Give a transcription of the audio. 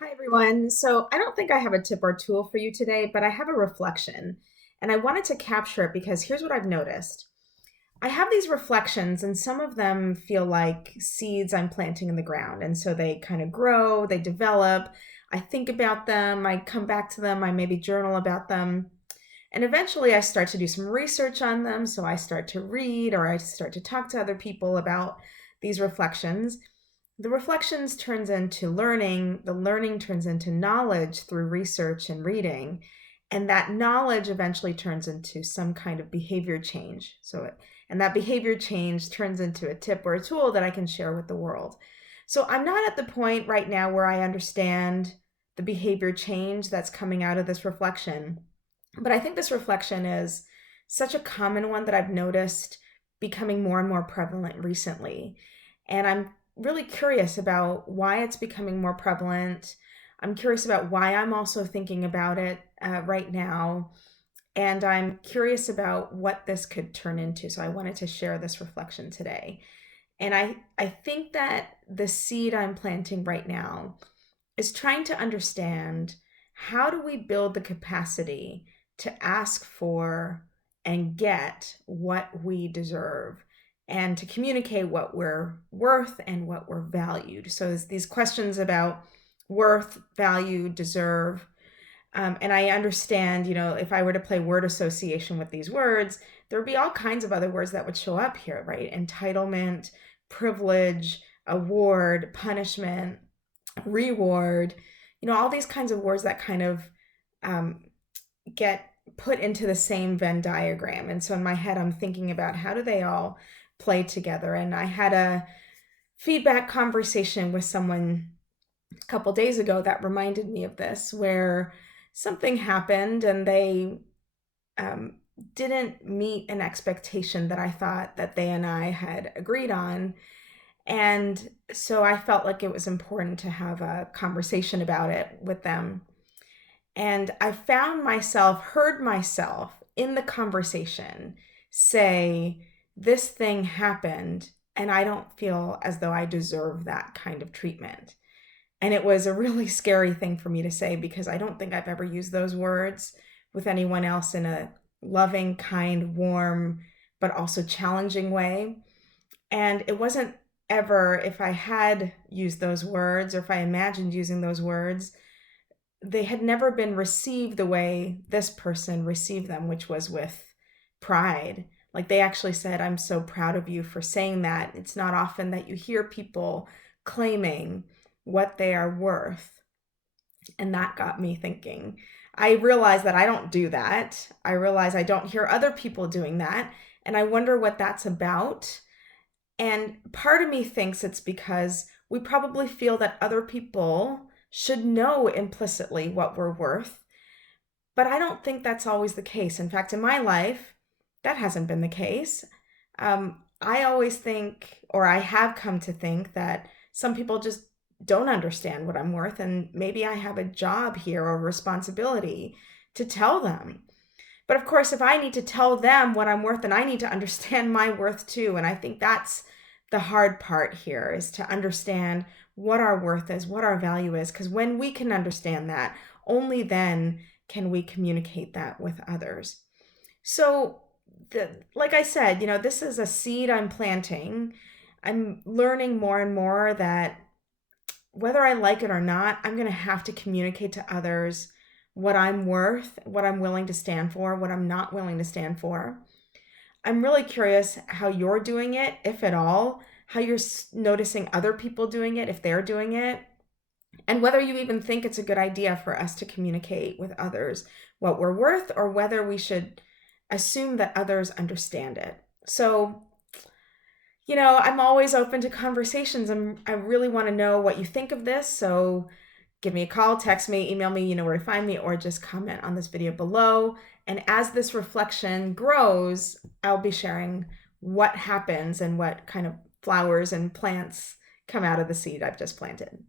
Hi, everyone. So, I don't think I have a tip or tool for you today, but I have a reflection. And I wanted to capture it because here's what I've noticed. I have these reflections, and some of them feel like seeds I'm planting in the ground. And so they kind of grow, they develop. I think about them, I come back to them, I maybe journal about them. And eventually I start to do some research on them. So I start to read or I start to talk to other people about these reflections. The reflections turns into learning, the learning turns into knowledge through research and reading, and that knowledge eventually turns into some kind of behavior change. And that behavior change turns into a tip or a tool that I can share with the world. So I'm not at the point right now where I understand the behavior change that's coming out of this reflection, but I think this reflection is such a common one that I've noticed becoming more and more prevalent recently. And I'm really curious about why it's becoming more prevalent. I'm curious about why I'm also thinking about it right now. And I'm curious about what this could turn into. So I wanted to share this reflection today. And I think that the seed I'm planting right now is trying to understand, how do we build the capacity to ask for and get what we deserve, and to communicate what we're worth and what we're valued. So it's these questions about worth, value, deserve. And I understand, if I were to play word association with these words, there would be all kinds of other words that would show up here, right? Entitlement, privilege, award, punishment, reward, all these kinds of words that kind of um, get put into the same Venn diagram. And so in my head, I'm thinking about, how do they all play together? And I had a feedback conversation with someone a couple days ago that reminded me of this, where something happened and they um, didn't meet an expectation that I thought that they and I had agreed on. And so I felt like it was important to have a conversation about it with them. And I heard myself in the conversation say, this thing happened, and I don't feel as though I deserve that kind of treatment. And it was a really scary thing for me to say, because I don't think I've ever used those words with anyone else in a loving, kind, warm, but also challenging way. And it wasn't ever, if I had used those words or if I imagined using those words, they had never been received the way this person received them, which was with pride. Like, they actually said, I'm so proud of you for saying that. It's not often that you hear people claiming what they are worth. And that got me thinking. I realize that I don't do that. I realize I don't hear other people doing that. And I wonder what that's about. And part of me thinks it's because we probably feel that other people should know implicitly what we're worth. But I don't think that's always the case. In fact, in my life, that hasn't been the case. I always think, or I have come to think, that some people just don't understand what I'm worth. And maybe I have a job here or responsibility to tell them. But of course, if I need to tell them what I'm worth, then I need to understand my worth too. And I think that's the hard part here, is to understand what our worth is, what our value is. Because when we can understand that, only then can we communicate that with others. So, like I said, this is a seed I'm planting. I'm learning more and more that whether I like it or not, I'm going to have to communicate to others what I'm worth, what I'm willing to stand for, what I'm not willing to stand for. I'm really curious how you're doing it, if at all, how you're noticing other people doing it, if they're doing it, and whether you even think it's a good idea for us to communicate with others what we're worth, or whether we should assume that others understand it. So, I'm always open to conversations. I really want to know what you think of this. So give me a call, text me, email me, you know where to find me, or just comment on this video below. And as this reflection grows, I'll be sharing what happens and what kind of flowers and plants come out of the seed I've just planted.